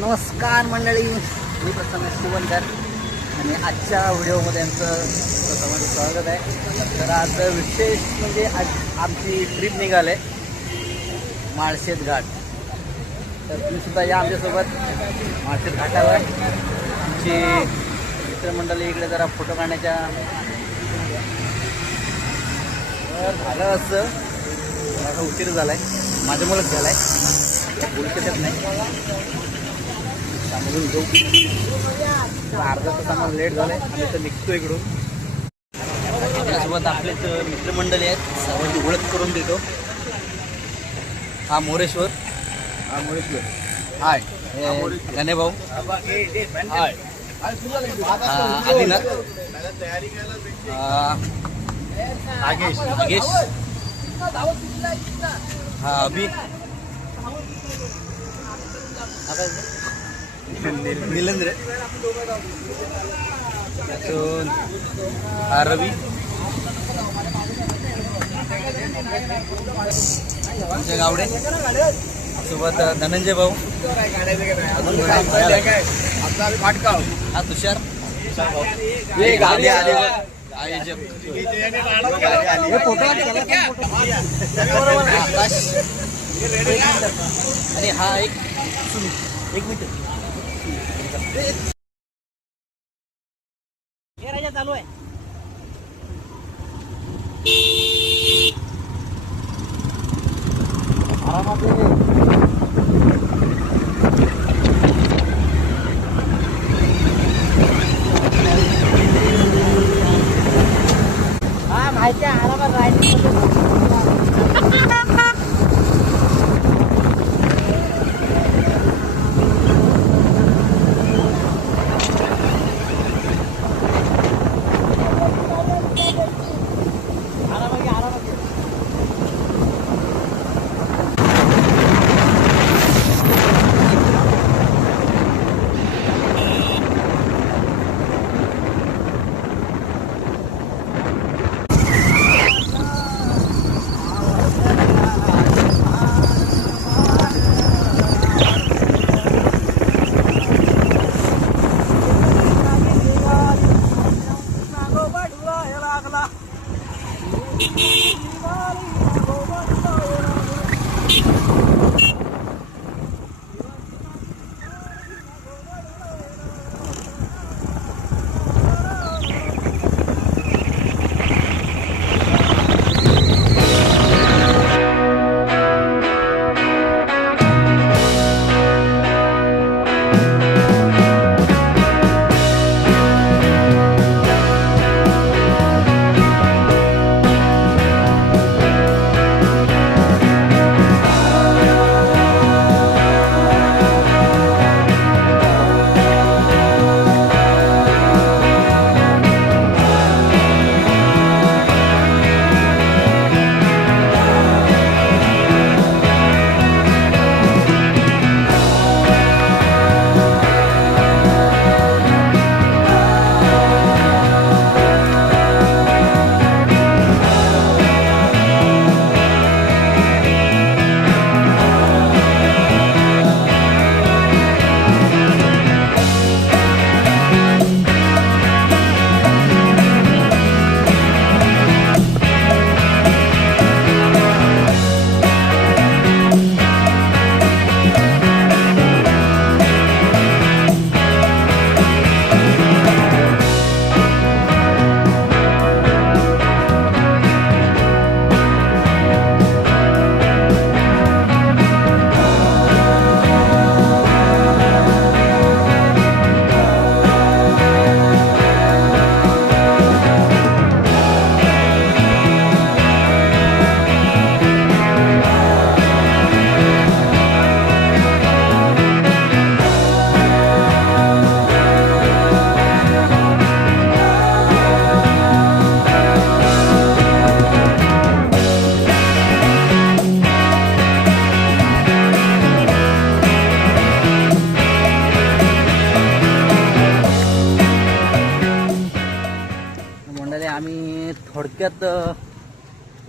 नमस्कार मंडळी, मी प्रसन्न शिवणकर आणि आजच्या व्हिडिओमध्ये यांचं सर्वांचं स्वागत आहे. तर आज विशेष म्हणजे आज आमची ट्रिप निघाले माळशेत घाट. तर तुम्ही सुद्धा या आमच्यासोबत माळशेत घाटावर. आमची मित्रमंडळी इकडे जरा फोटो काढण्याच्या झालं असं थोडासा उशीर झाला आहे, माझ्यामुळेच झाला आहे, बोलू शकत नाही. त्यामधून जाऊ अर्धा तास आम्हाला लेट झालं आहे. आम्ही तर निघतो इकडून. त्यासोबत आपलेच मित्रमंडळी आहेत, सर्वांची ओळख करून देतो. हा मोरेश्वर, हाय गणे भाऊ, हाय आदिनाथ, नागेश, हा अभि, निलेंद्र, हा रवी, आमच्या गावडे सोबत धनंजय भाऊ, हा तुषार, आणि हा एक मिनिट चालू आहे. हा माहिती आहे, आरामात राहायचं.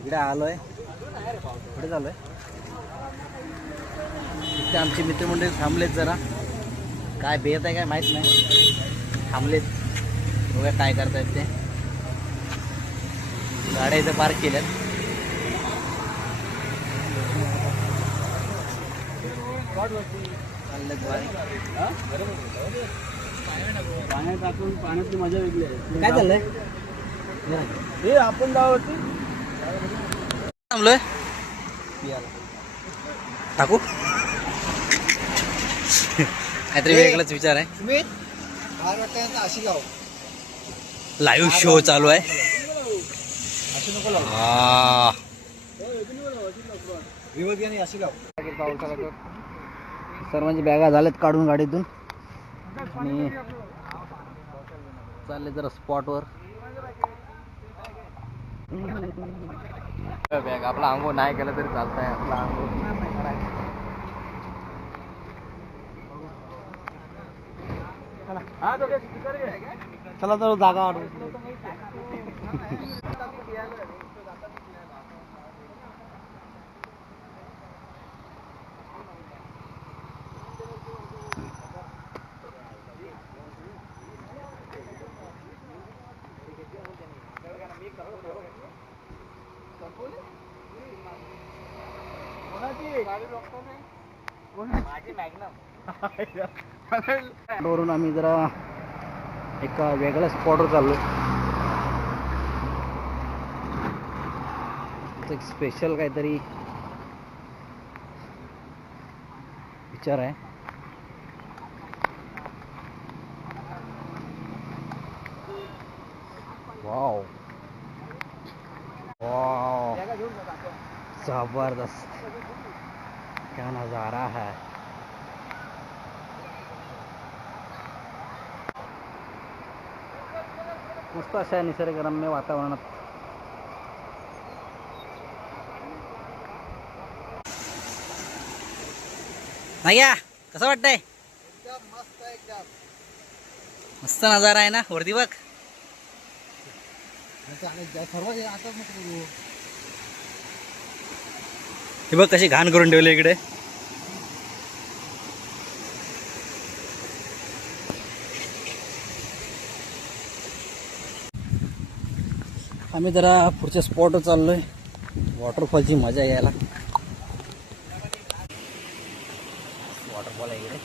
इकडे आलोय, पुढे झालोय. इथे आमची मित्रमंडळी थांबलेत जरा. काय बेत आहे काय माहित नाही, थांबलेत. बघा काय करतायत ते. गाड्या इथे पार्क केल्यात. पाण्यात टाकून पाण्यातली मजा वेगळी आहे. काय चाललंय? हे आपण गावावरती थांबलोय, टाकू काहीतरी वेगळाच विचार आहे. लाईव्ह शो चालू आहे. सर्वांची बॅगा झाल्यात काढून गाडीतून आणि चालले जरा स्पॉटवर. बॅग आपला अंघोळ नाही केलं तरी चालतंय. आपला अंघोळ चला तर जागा वाढू. वरून आम्ही जरा एका वेगळ्या स्पॉटवर चाललो. एक स्पेशल काहीतरी विचार आहे. वाव वाव, जबरदस्त, क्या नज़ारा है. मस्त अशा निसर्गरम्य वातावरणात नाही या. कसं वाटतंय? मस्त नजारा आहे ना वरती बघ. हे बघ कशी घाण करून ठेवली इकडे. आम्ही जरा पुढच्या स्पॉटवर चाललोय, वॉटरफॉलची मजा यायला. वॉटरफॉल आहे इकडे.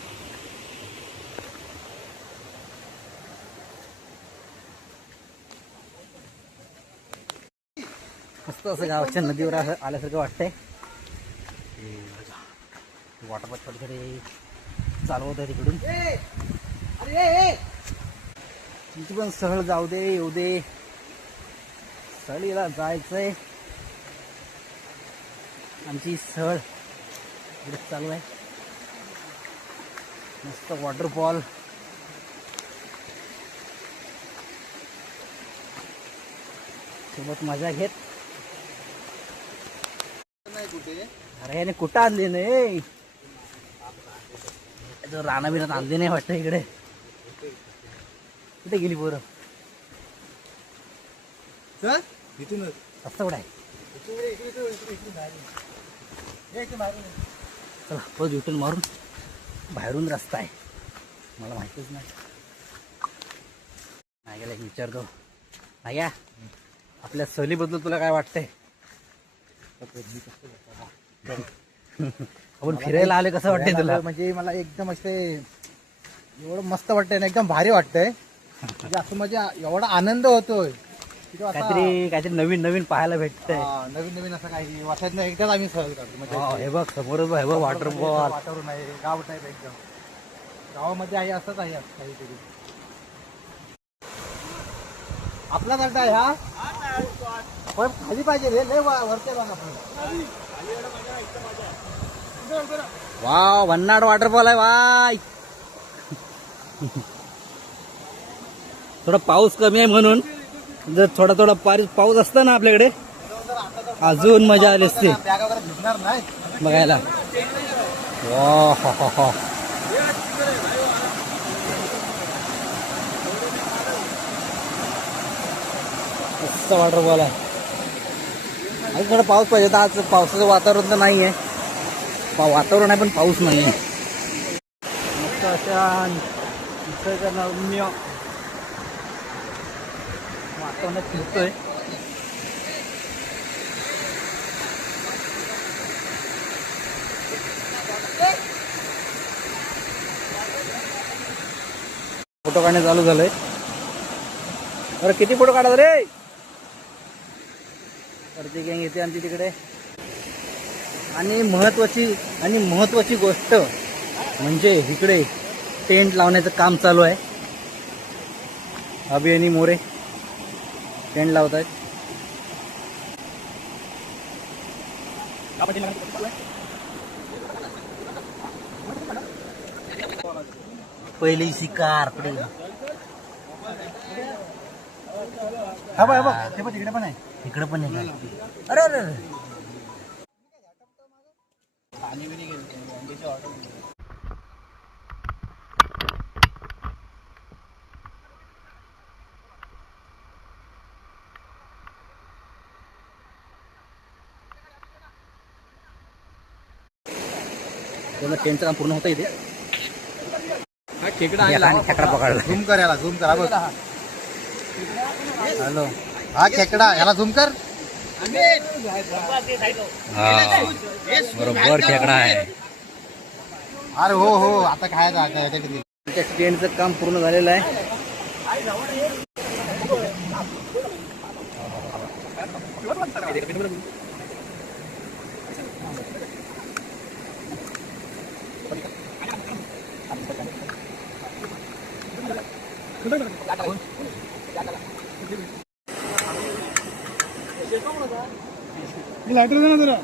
मस्त असं गावाच्या नदीवर आल्यासारखं वाटतंय. वॉटरफॉल छोटे छोटे चालवत आहे तिकडून. तिथे पण सहल जाऊ दे येऊ दे. सहलीला जायचंय. आमची सहल इकडे चालू आहे. मस्त वॉटरफॉल. सोबत मजा घेत. अरे याने कुठं आणली नाही, राणा बिनात आणली नाही वाटतं इकडे. कुठे गेली पोरं? रस्ता कुठे आहे? चला बस युटर्न मारून बाहेरून रस्ता आहे. मला माहितीच नाही. नाही गेला विचारतो. नाही या आपल्या सहलीबद्दल तुला काय वाटतंय? आपण फिरायला आले कसं वाटतंय तुला? म्हणजे मला एकदम असे एवढं मस्त वाटतंय ना, एकदम भारी वाटतंय. म्हणजे असं म्हणजे एवढा आनंद होतोय. काहीतरी नवीन नवीन पाहायला भेटतंय. नवीन नवीन असं काही वाटत नाही. एकदाच आम्ही सहल करतो. म्हणजे हे बघ समोरच हे बघ वॉटरफॉल. वातावरण आहे, गाव टाईप एकदम. गावामध्ये आहे असंच आहे काहीतरी. आपला अड्डा आहे हा, पण खाली पाहिजे रे. लय वरते बघा आपण. वाव भन्नाट वॉटरफॉल आहे वाय. थोडा पाऊस कमी आहे म्हणून जर थोडा थोडा पाऊस असता ना आपल्याकडे अजून मजा आली असते बघायला. वा मस्त वॉटरफॉल आहे. आज थोडा पाऊस पाहिजे तर आज पावसाचं वातावरण तर नाही आहे. वातावरण आहे पण पाऊस नाही आहे. मस्त अशा निसर्गरम्य वातावरणात फिरतोय. फोटो काढणे चालू झालंय. अरे किती फोटो काढा रे. वरती गँग येते आमची तिकडे. आणि महत्वाची गोष्ट म्हणजे इकडे टेंट लावण्याचं काम चालू आहे. अभि आणि मोरे टेंट लावत आहेत. पहिली शिकार पुढे. हा बघ ते पण तिकडे पण आहे. इकडे पण आहे काय. अरे अरे अरे. टेंटचं काम पूर्ण होतं इथे. खेकडा खेकडा पकडला. झूम कर याला, झूम कर. हॅलो, हा खेकडा, याला झूम कर. बरोबर खेकडा आहे. अरे हो आता खायचं. टेंटचं काम पूर्ण झालेलं आहे. लायटर दे ना जरा.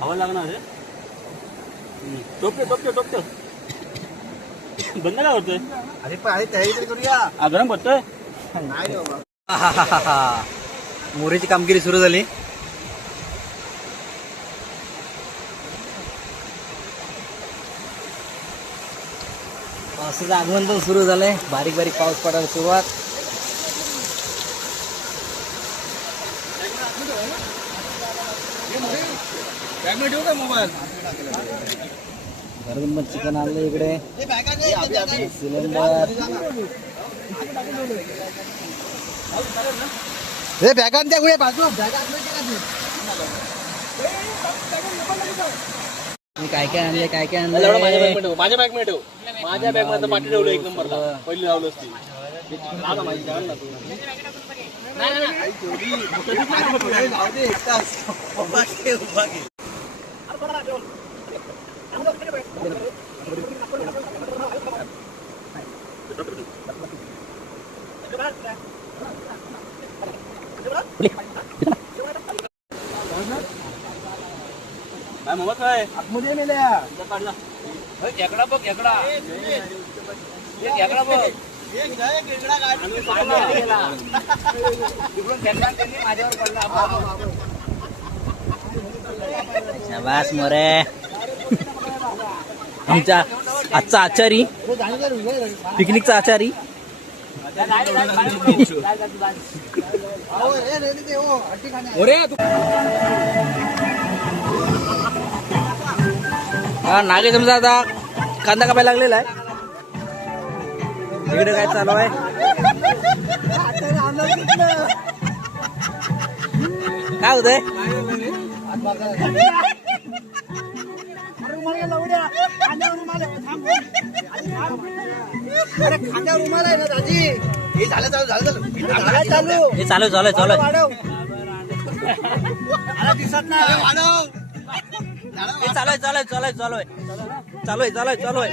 हवा लागणार आहे. टोपते बंद काय होतोय. अरे तयारी तरी करूया. गरम होतोय. नाही मोरेची कामगिरी सुरू झाली. पावसाचं आगमन पण सुरू झालंय. बारीक बारीक पाऊस पडायला सुरुवात. मोबाईल घरून पण चिकन आणलं इकडे. सिलेंडर. हे बॅगान त्या गुळे बाजू. काय आणले माझ्या बॅग मध्ये ठेव. माझ्या बॅग मध्ये पाठी ठेवलं एक नंबरला. पहिली लावलं असती. काय मोबाईल काय आतमध्ये नेल्या. खेकडा बघ खेकडा. खेकडा बघ. माझ्यावर पडला. शाबास मोरे. आमचा आजचा आचारी, पिकनिकचा आचारी. हा नागे समजा आता कांदा कापायला लागलेला आहे. इकडे काय चालू आहे. काय होतंय. खांद्यावर रुमाल आहे ना दाजी. हे झालं चालू. हे चालू दिसत नाही. हे चालू आहे.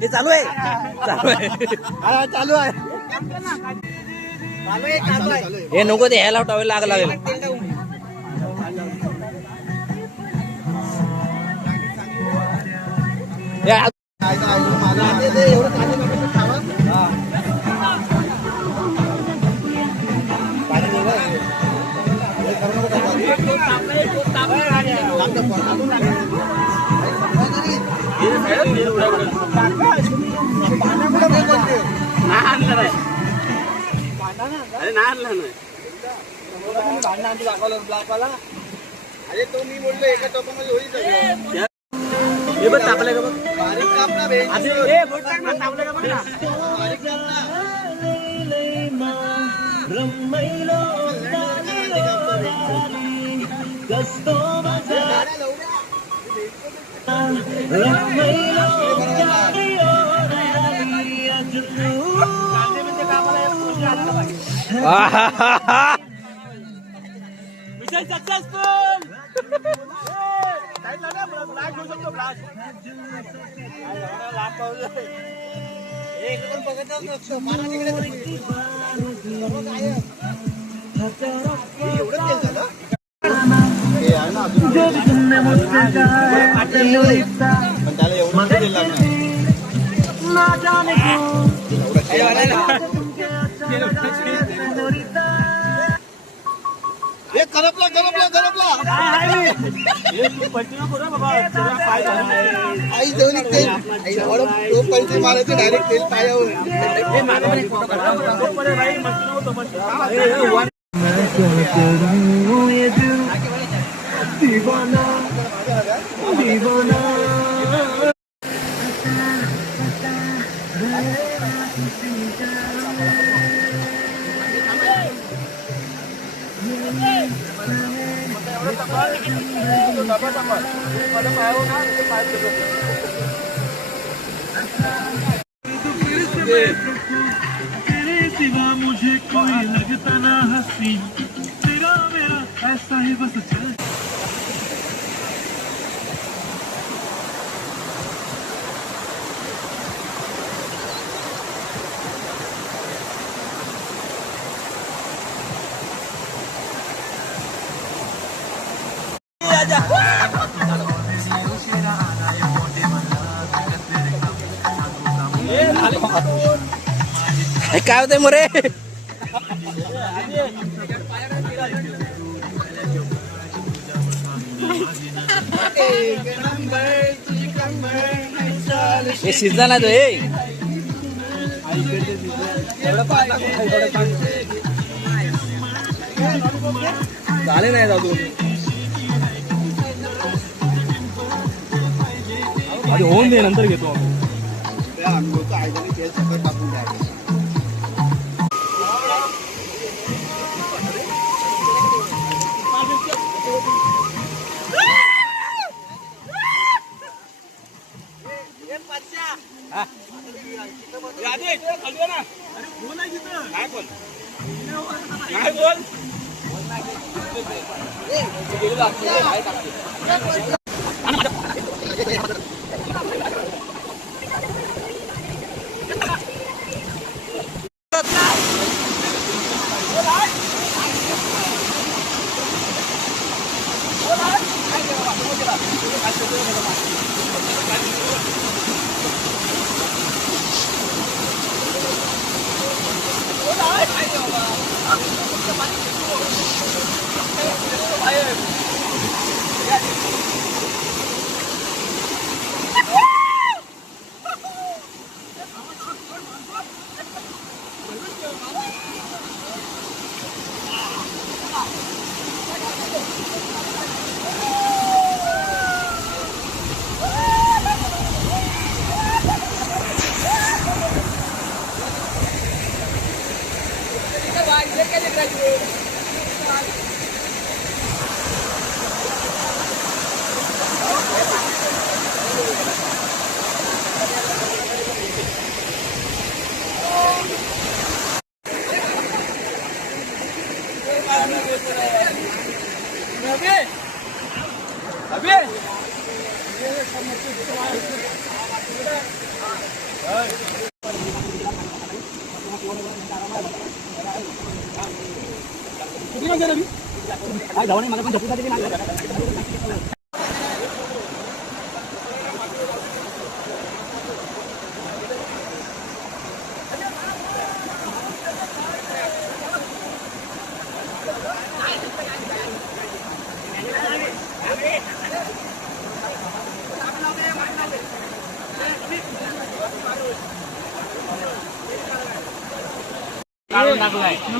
हे चालू आहे. हे नको ते ह्याला टावेल लागेल. एवढं अरे नाही आणला नाही भांडण आमची दाखवलं ब्लॅकवाला. अरे तो मी बोललो एका टोपामध्ये होईल सगळं. हे बघ टाकलं का बघ बारीक काप ना बे. ए बोट टाक ना टाकलं का बघ ना बारीक काप ना. Mission successful. पण त्याला एवढं तेल लागणार. आई जेवली तेल तो पैसे मारायचे डायरेक्ट तेल पायावर. तेरे सिवा मुझे कोई लगता ना हंसी तेरा मेरा ऐसा ही बस चल. काय होतंय मोरे. हे शिजला नाही तो. हे झाले नाही अजून. आधी होऊन दे नंतर घेतो. टाकून द्या. धावणे मला पण झोपूसाठी काढून टाकलाय हे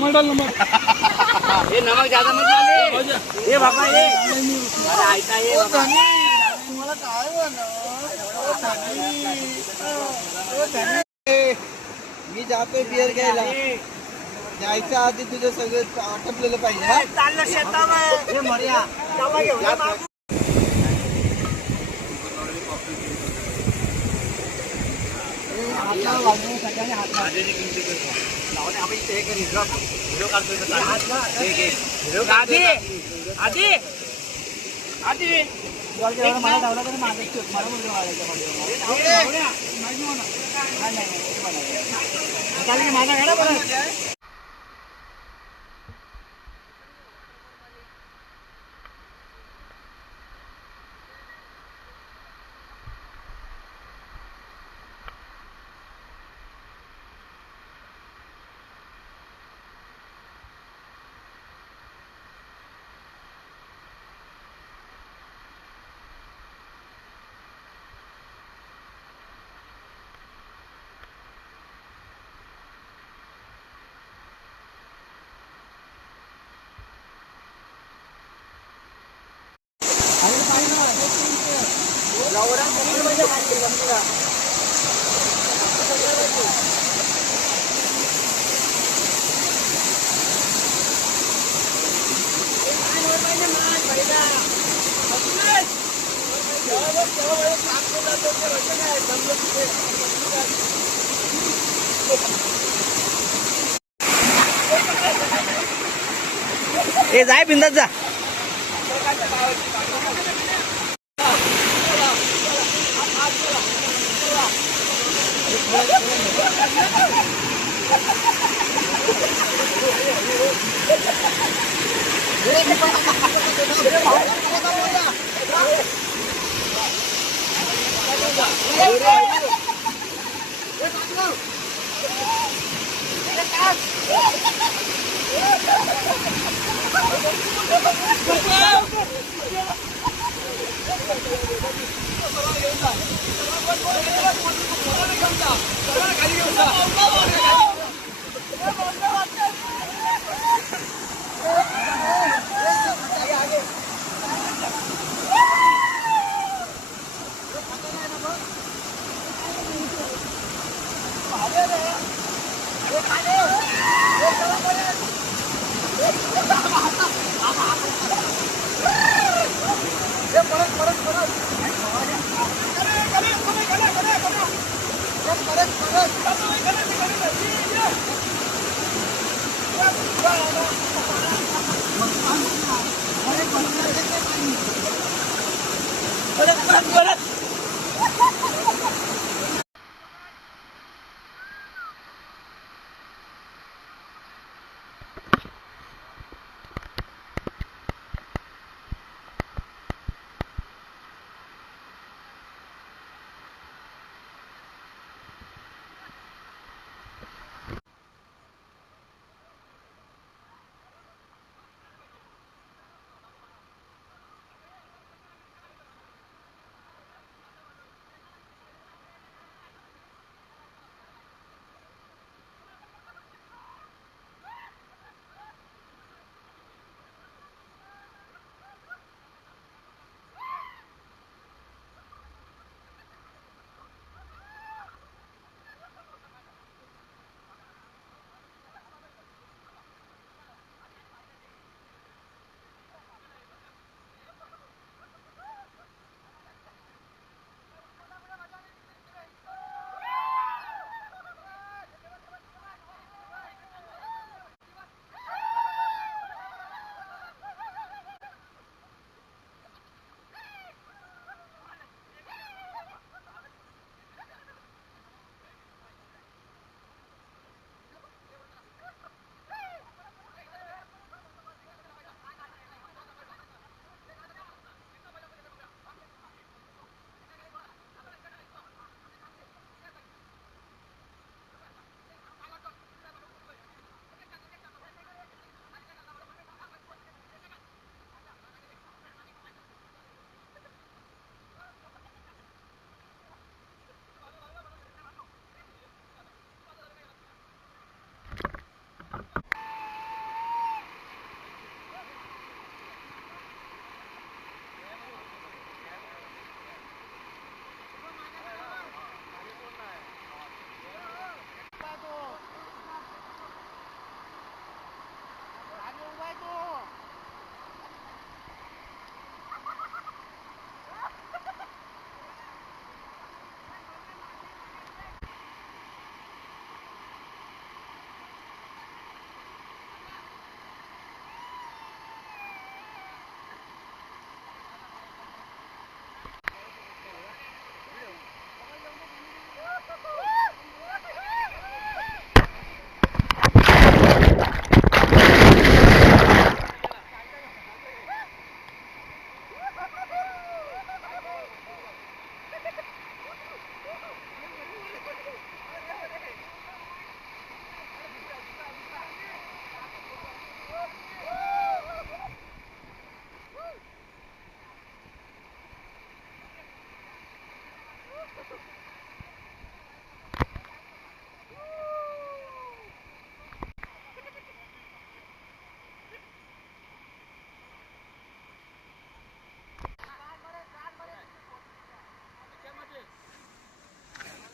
नमक ज्यादा मत झाले हे बाबा हे अरे ऐका हे बाबा. मी जातोय बिअर घ्यायला जायच्या आधी तुझं सगळं आटपलेलं पाहिजे चाललं शेतावर हे मर्या डबा घेऊन जा बाबू. आधी आधी आधी माझा गाडा बरं. ए जाय बिंदात जा.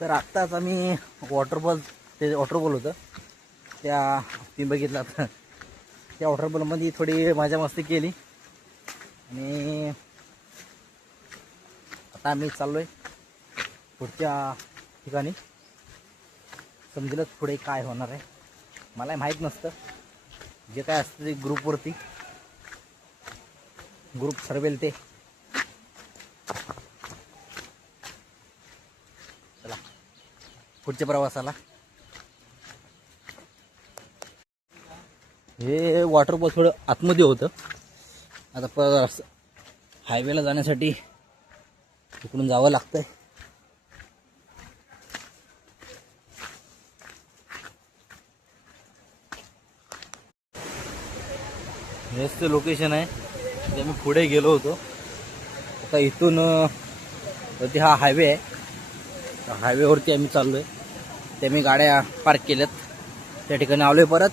तर आत्ताच आम्ही वॉटरफॉल होतं त्या मी बघितलं आता त्या वॉटरफॉलमध्ये थोडी मजा मस्ती केली आणि आता आम्ही चाललो आहे पुढच्या ठिकाणी. समजेलच पुढे काय होणार आहे. मला माहीत नसतं, जे काय असतं ते ग्रुपवरती ग्रुप ठरवेल ते. चला पुढच्या प्रवासाला. हे वॉटरफॉल थोडं आतमध्ये होतं. आता हायवेला जाण्यासाठी तिकडून जावं लागतंय. हेच ते लोकेशन आहे जे आम्ही पुढे गेलो होतो. आता इथून वरती हा हायवे आहे. हायवेवरती आम्ही चाललो आहे. ते मी गाड्या पार्क केल्यात त्या ठिकाणी आलो आहे परत.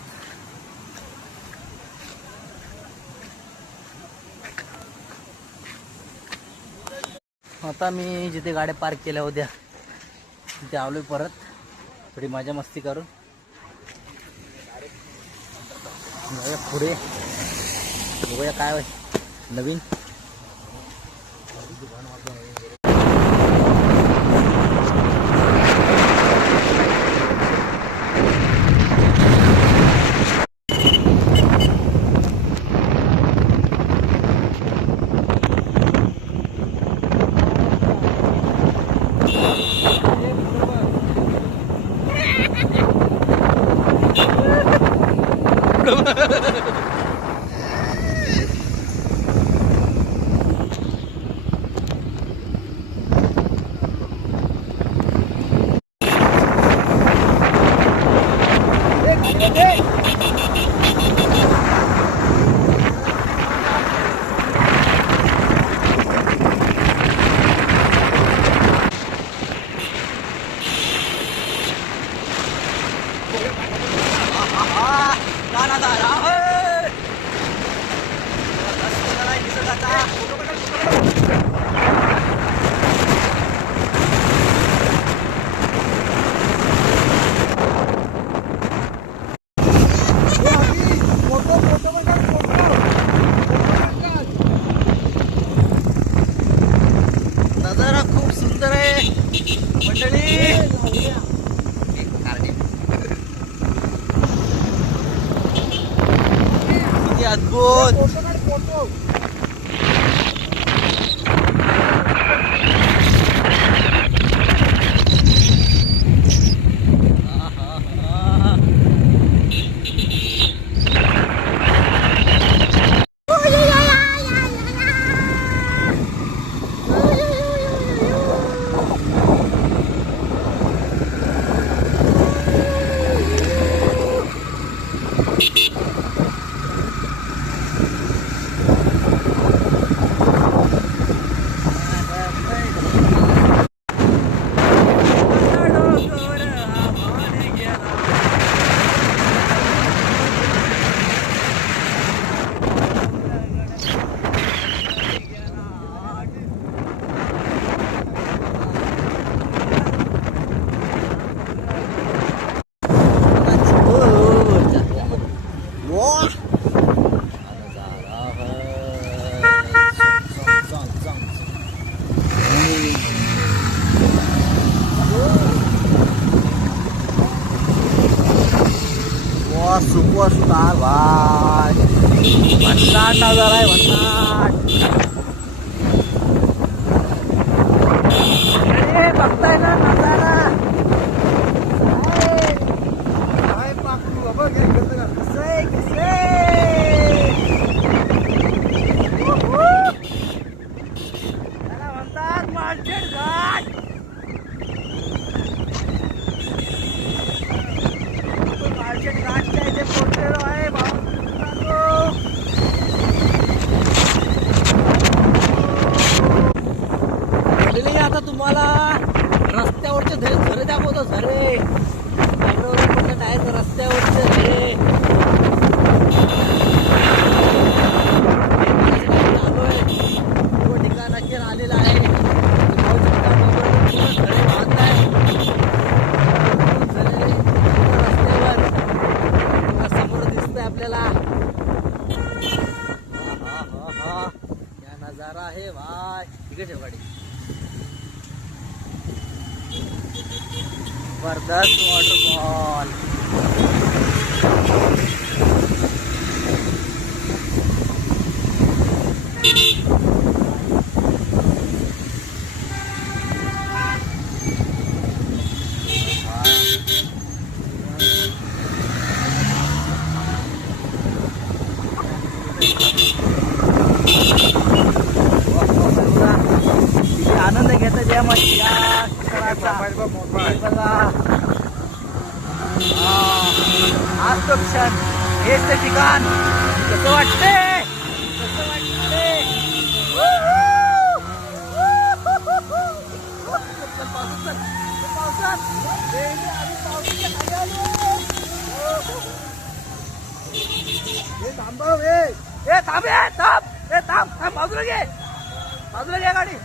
आता मी जिथे गाड्या पार्क केल्या होत्या तिथे आलो आहे परत थोडी मजा मस्ती करून. पुढे बघूया काय नवीन. नजारा खूप सुंदर आहे मंडळी. किती अद्भुत. सुपरस्टार भाई भन्नाट नजारा आहे भन्नाट. अरे बघताय ना नजारा. काय पाकरू बघ कसं आहे कसं त्याला म्हणतात मार्केट घाट. मार्केट घाटच्या इथे पोहोचलेलो आहे भाऊ. आता तुम्हाला रस्त्यावर आपल्याला. क्या नजारा आहे भाई. तिकडे ठेव गाडी. जबरदस्त वॉटरफॉल. आनंद घेता ज्या आज तो क्षण हेच ते ठिकाण. कसं वाटते कसं वाटते. बाजूला घे गाडी.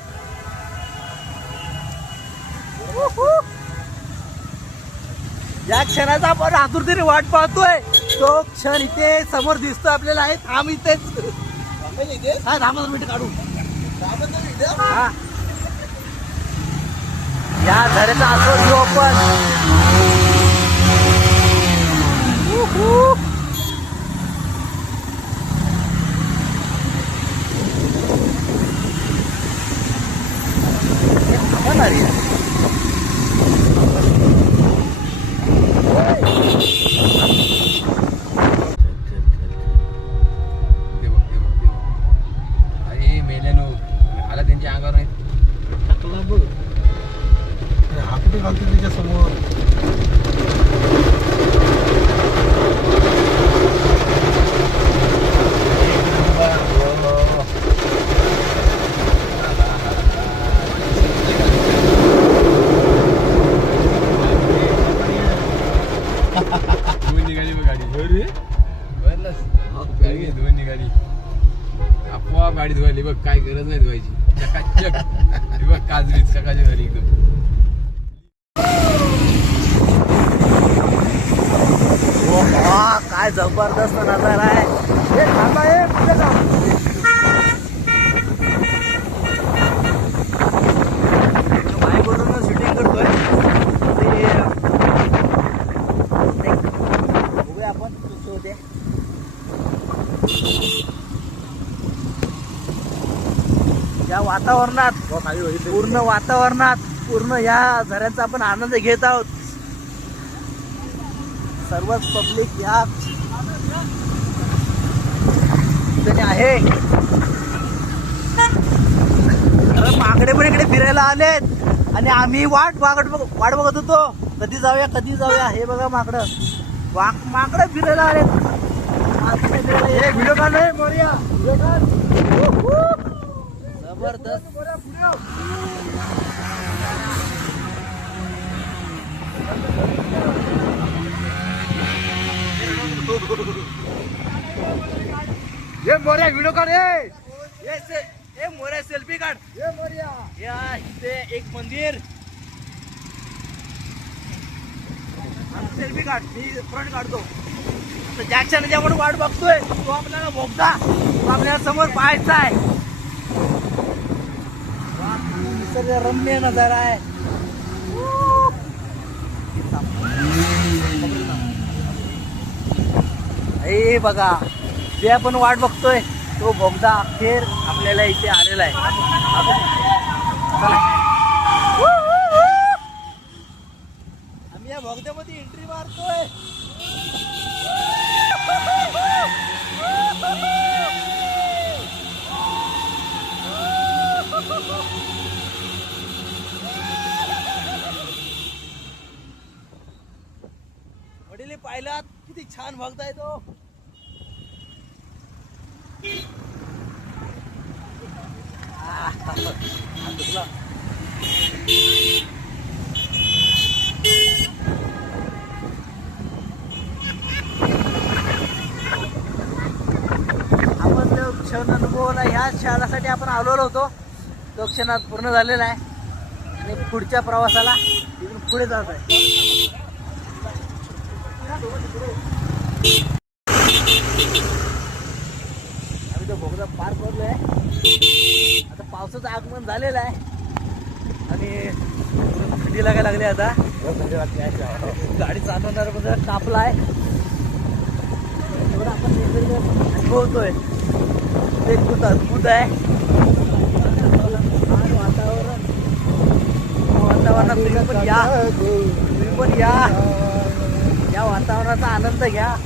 या क्षणाचा आपण आतुरतेने वाट पाहतोय तो क्षण इथे समोर दिसतो आपल्याला आहे. थांब इथेच. हा 10 मिनिट काढू. हा या झऱ्याचा आस्वाद घेऊ आपण. थांबणार आहे. आपोआप गाडी धुवायली बघ. काय गरज नाही धुवायची. चकाचक बघ. काजरीच सकाळची झाली एकदम. काय जबरदस्त नजारा आहे. बाईकवरून शूटिंग करतोय. बघूया आपण कसं होते. या वातावरणात पूर्ण या झऱ्याचा आपण आनंद घेत आहोत. सर्वच पब्लिक या ठिकाणी आहे. माकडे पण इकडे फिरायला आलेत आणि आम्ही वाट बघत होतो. कधी जाऊया. हे बघा माकडं फिरायला आलेत. व्हिडिओ काढ मोरया. जबरदस्त. ये मोर्या व्हिडिओ काढ. मोऱ्या सेल्फी काढ. या इथे एक मंदिर. सेल्फी काढ. मी फ्रंट काढतो. ज्या क्षणाची आपण वाट बघतोय तो आपल्याला बोगदा तो आपल्याला समोर पाहायचा आहे. निसर्गरम्य नजारा आहे. हे बघा जे आपण वाट बघतोय तो बोगदा अखेर आपल्याला इथे आलेला आहे. आम्ही या बोगद्यामध्ये एंट्री मारतोय. वडील पाहिलात किती छान बघताय तो. आपण जो क्षण अनुभवला ह्या क्षणासाठी आपण आलेलो होतो तो क्षणात पूर्ण झालेला आहे आणि पुढच्या प्रवासाला इथून पुढे जात आहे. पावसाचं आगमन झालेलं आहे आणि थंडी लागायला लागली आता. गाडी चालवणार म्हणजे तापला आहे. एवढं आपण अनुभवतोय ते खूप अद्भुत आहे. वातावरणात तुम्ही पण या वातावरणाचा आनंद घ्या.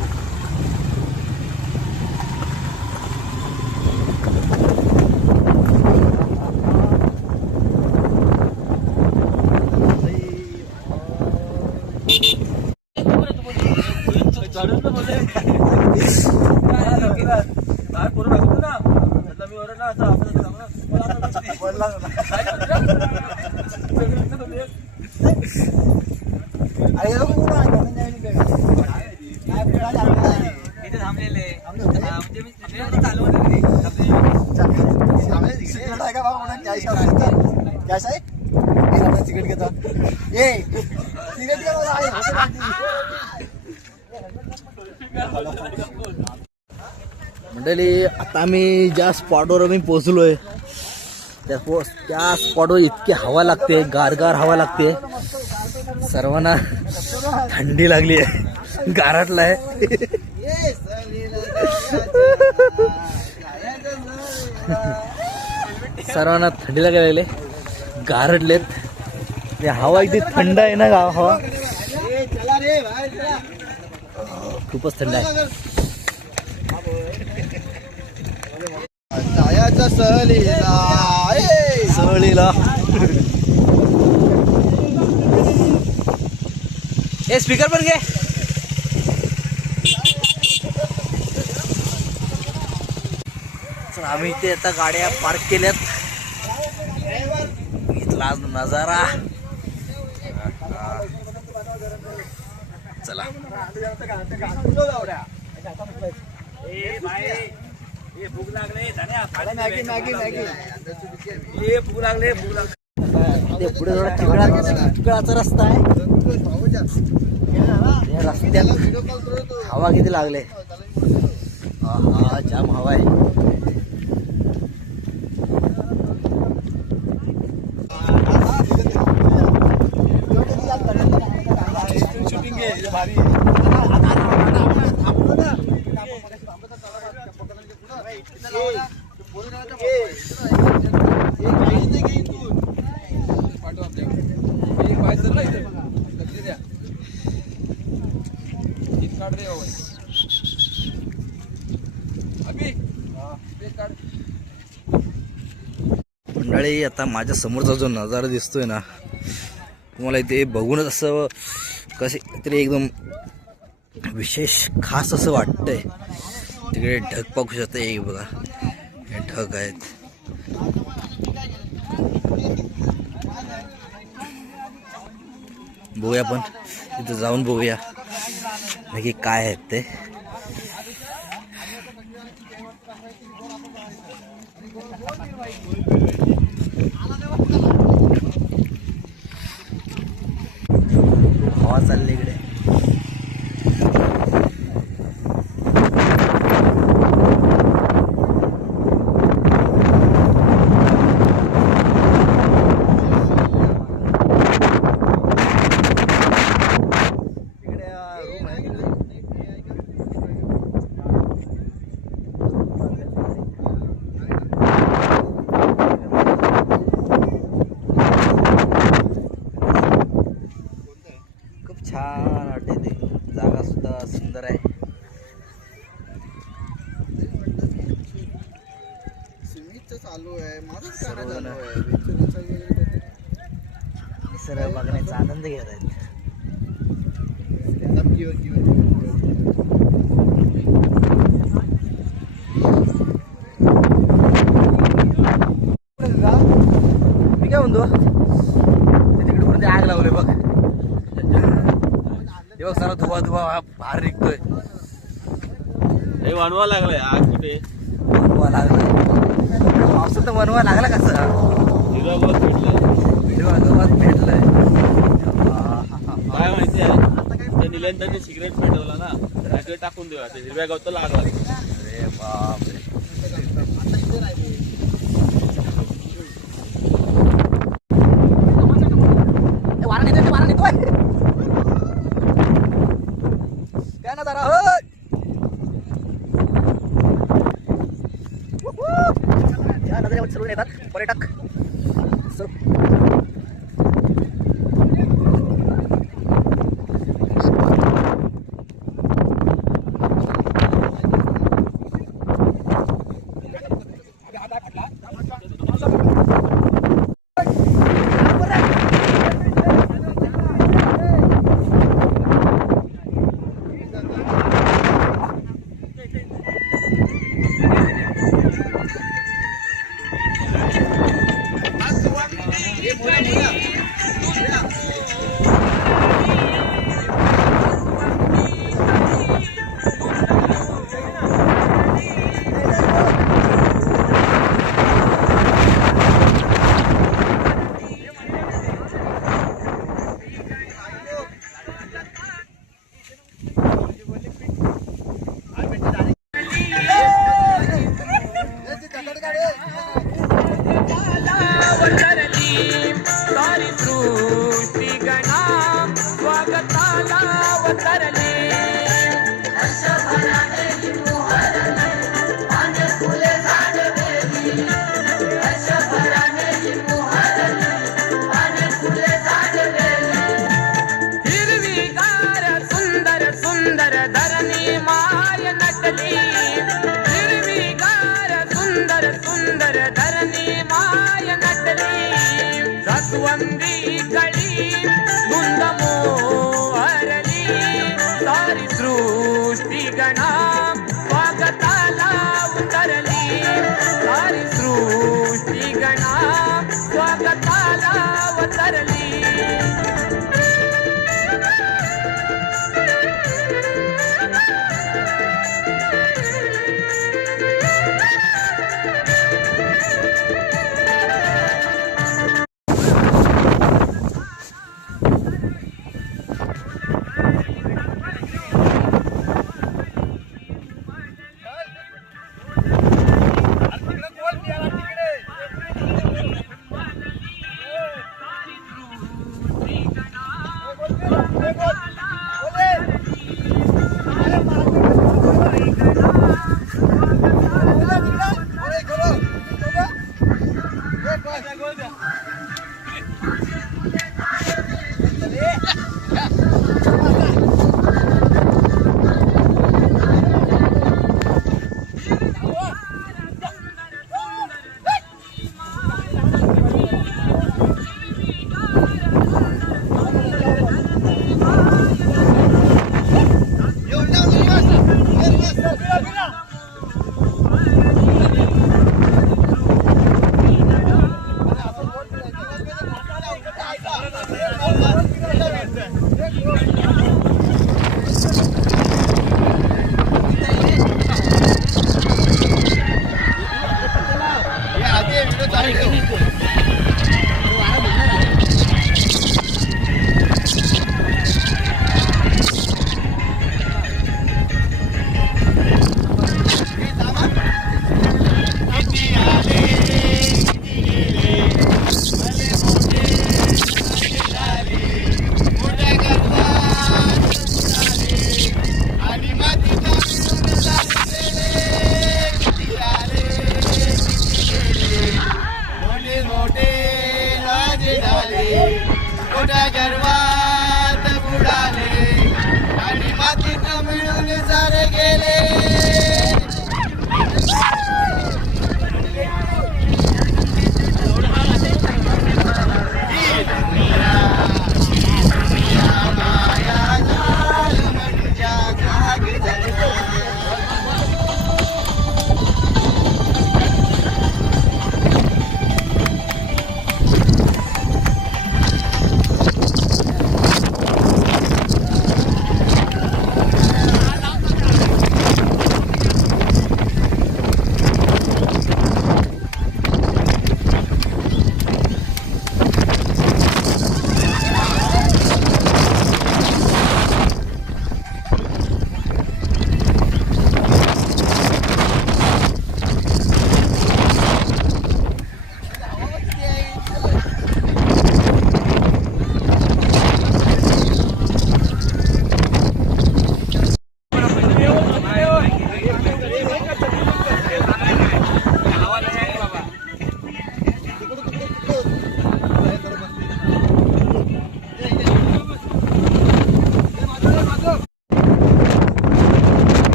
तिकीट घेतो मंडळी. आता आम्ही ज्या स्पॉटवर आम्ही पोहोचलोय त्या स्पॉटवर इतकी हवा लागते, गारगार हवा लागते. सर्वांना थंडी लागली आहे, गारटला आहे. सर्वांना थंडी लागायला लागले, गारटलेत. हवा इथे थंड आहे ना, हवा खूपच थंड आहे. सहलीला हे स्पीकर पण घे. आम्ही इथे आता गाड्या पार्क केल्यात. इथला नजारा चला. भूक लागले पुढे थोडा चिखलाचा रस्ता आहे. रस्त्यात हवा किती लागले, जाम हवा आहे. मंडळी, आता माझ्या समोरचा जो नजारा दिसतोय ना, तुम्हाला इथे बघूनच असं कसे तरी एकदम विशेष खास असं वाटतंय. तिकडे ढग पाहू शकते, एक बघा हे ढग आहेत. बघूया आपण तिथे जाऊन बघूया नक्की काय आहेत ते. हवा चालली इकडे. छान वाटते ते, जागा सुद्धा सुंदर आहे. चालू आहे निसर्ग बघण्याचा आनंद घेत आहेत. मी काय म्हणतो, तिकडे कुठे आग लावले बघ. हे बघ, सारा धुवा बाहेर निघतोय. हे वाढवा लागलाय आग कुठे वनवा लागला. पावसात तर वनवा लागला कसं. हिरवा गवत भेटलंय. काय माहिती आहे, त्या निलंतरने सिगरेट पेटवला ना, त्याकडे टाकून देवा, ते हिरव्या गवत लागला. अरे बापरे. दुसरीकडून येतात पर्यटक. So,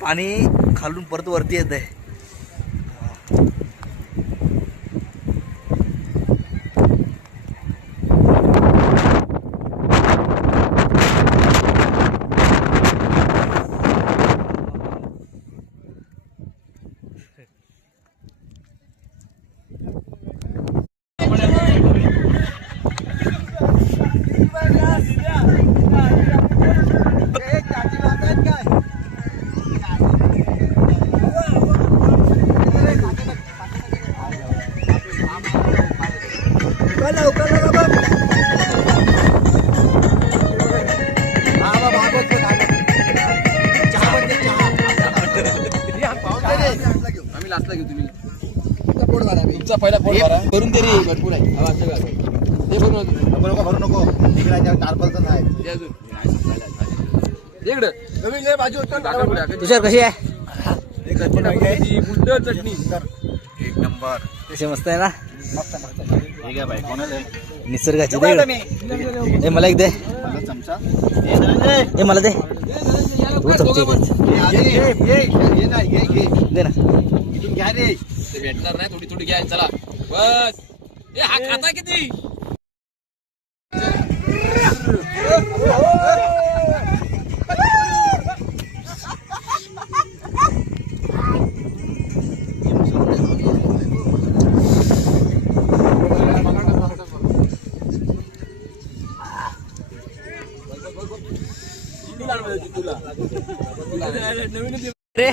पाणी खालून परत वरती येत आहे. आम्ही लास्टला घेऊ. तुम्ही तुमचा पहिला पोट भरा करून दे रे. भरपूर आहे. ते भरू नको. टारपलचं नाही. नवीन भाजी होतं. तुषार कशी आहे? चटणी एक नंबर. कशी मस्त आहे ना? हे घ्या बाई, कोणाला आहे? निसर्गाची दे. मला एक दे. मला चमचा. हे मला दे. तू चमचे दे ना. घ्या रे. ते भेटणार नाही. थोडी थोडी घ्या. चला बस. हा खाता किती? रे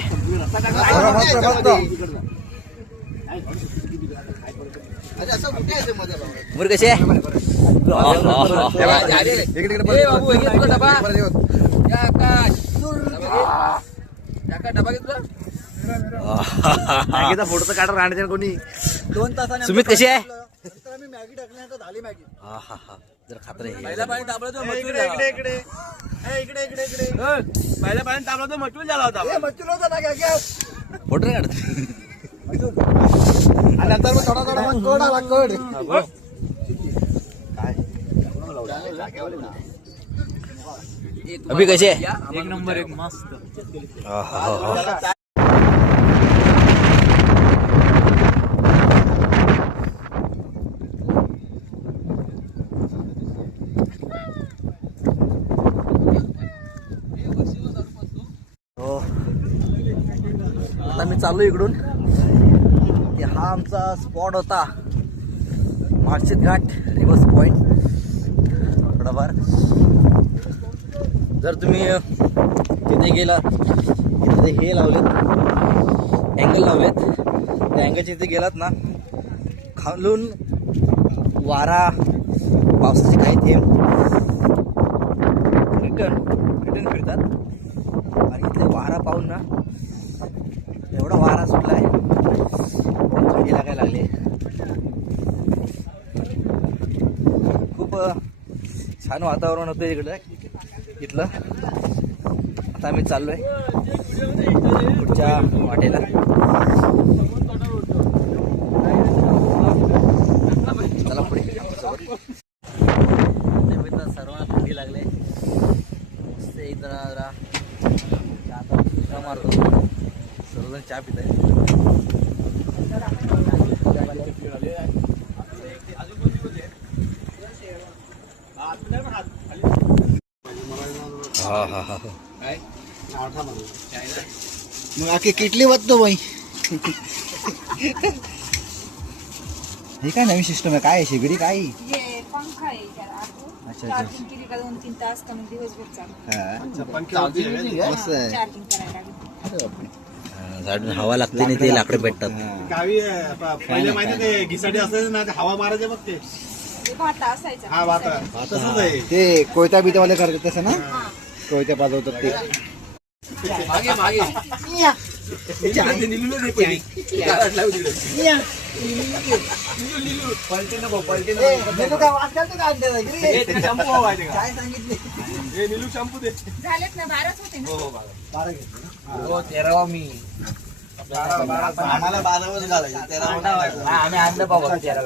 मुर कशी आहे? फोटो तर काढा राहण्याच्या कोणी. 2 तासाने सुमित कशी आहे? आम्ही मॅगी टाकल्यानंतर झाली मॅगी. जर खात्री पहिल्या पाणी तापलं तर मटून इकडे झाला. इकडे इकडे इकडे इकडे इकडे. पहिल्या पाणी तापलं तर मटून झाला होता. ए, मच्छर होता ना काय फोटो काढत. आणि नंतर मग थोडा थोडा मग कोड आला कोड. अभि कशी आहे? एक नंबर. एक मस्त. आता मी चाललो इकडून. हा आमचा स्पॉट होता, माळशेत घाट रिव्हर्स पॉइंट. थोडाफार जर तुम्ही तिथे गेलात, तिथे हे लावलेत, अँगल लावलेत, त्या अँगलच्या तिथे गेलात ना, खालून वारा, पावसाचे काही थेंब रिटर्न फिरतात. आणि इथे वारा पाहून ना, एवढा वारा सुटलाय, थंडी लागायला लागली. खूप छान वातावरण होतं इथलं. आता आम्ही चाललोय पुढच्या वाटेला. चला पुढे. सर्वांना थंडी लागले. मस्त एक जरा चहा मारतो. सर्वजण चहा पित आहे. मग आखी किटली वाटतो बाई. हे काय नवीन सिस्टम आहे? काय आहे शेगडी? काय ये पंखा आहे त्याला. अच्छा. चार्जिंग केली का 2-3 तास तर मग दिवसभर चालू. मस्त आहे. चार्जिंग करायला लागेल. झाडून हवा लागते नाही, ते लाकडं भेटतात. गावी पहिले माहिती ते घिसाडी असायचं ना, ते हवा मारायचे बघ ते. ते भाता असायचा. हा वाता तसंच आहे. ते कोयता बितावाले करतात तसं ना, कोयत्या पाजवतात ते. मागे मागे निलू दे पहिली. शॅम्पू हवा आहे का? हे निलू शॅम्पू दे. झालेत ना, 12च होते ना. हो 13वा मी. आम्हाला 12 घालायचे. आम्ही आणलं बाबा 13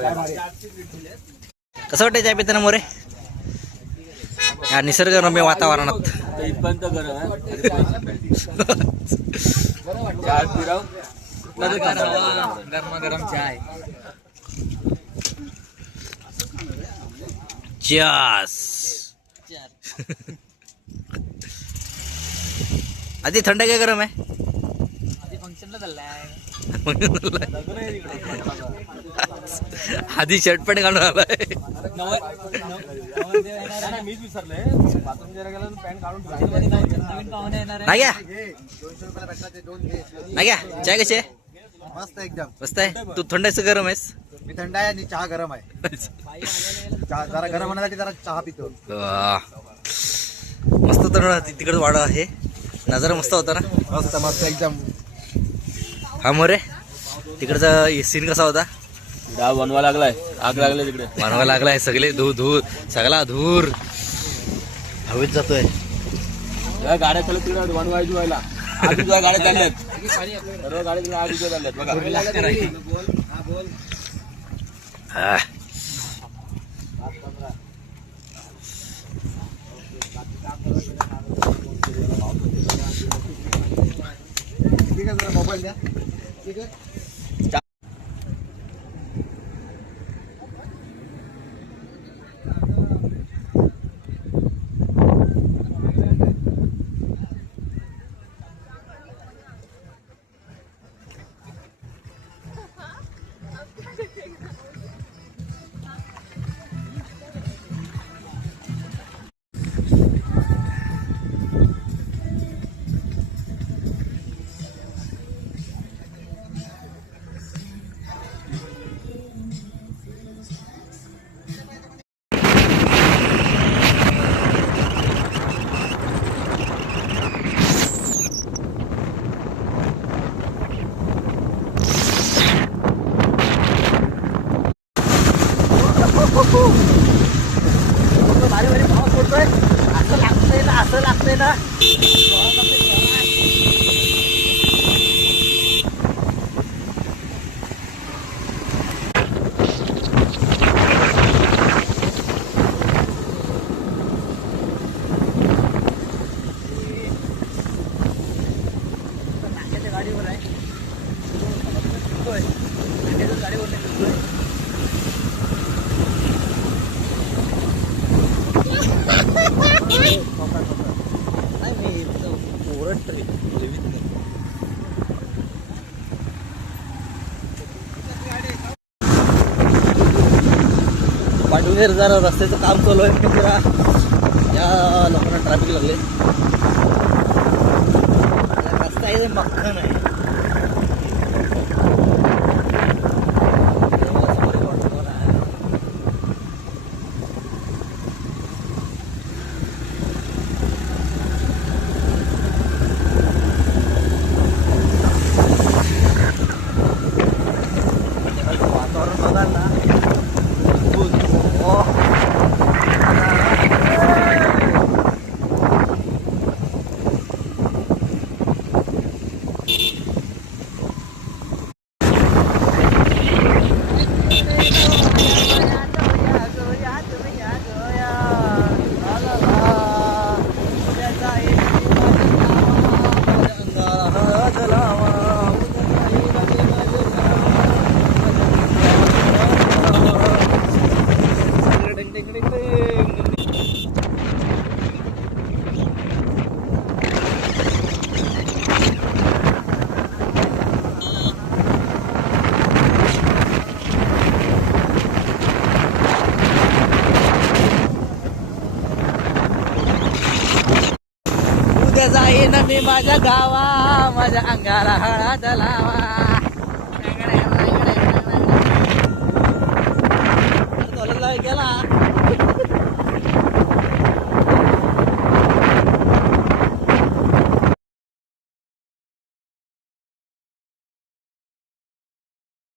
कसं वाटतं चहा पिताना मोरे? या निसर्गरम्य वातावरणात इथपर्यंत गरम आहे चाय पिराव गरम चाय च्यास आधी थंड आहे काय गरम आहे आधी शर्ट पॅन्ट घालून आलाय मीच विसरले बाथरूम गेला पॅन्ट काढून नाही घ्या 200 रुपयाला भेटला ते 2 घे. नाही घ्या चाय कशी आहे मस्त एकदम. मस्त आहे तू थंड आहेस का गरम आहेस मी थंड आहे आणि चहा गरम आहे. जरा गरम होण्यासाठी जरा चहा पितो. मस्त तर तिकडे वाडा आहे नजारा मस्त होता ना मस्त मस्त एकदम. हा मोरे तिकडचा सीन कसा होता डाव बनवा लागलाय आग लागले तिकडे मानवा लागलाय सगळे धूर सगळा धूर हवेत जातोय या गाड्या चालत तिकडे बनवाय जुवायला आग जुवाय गाड्या चालल्यात सर्व गाड्या तिकडे आग जुवाय चालल्यात बघा हा. ठीक आहे जरा मोबाईल द्या. ठीक आहे. भारी भारी पाऊस पडतोय असं लागतंय ना गाडीवर आहे गाडीवर नाही मी ओरडतोय पाठवून जरा रस्त्याचं काम चालू आहे जरा या लोकांना ट्रॅफिक लागले रस्ता आहे मक्खन आहे वातावरण बघाल ना जाईन मी माझ्या गावा माझ्या अंगाला हळद लावा गेला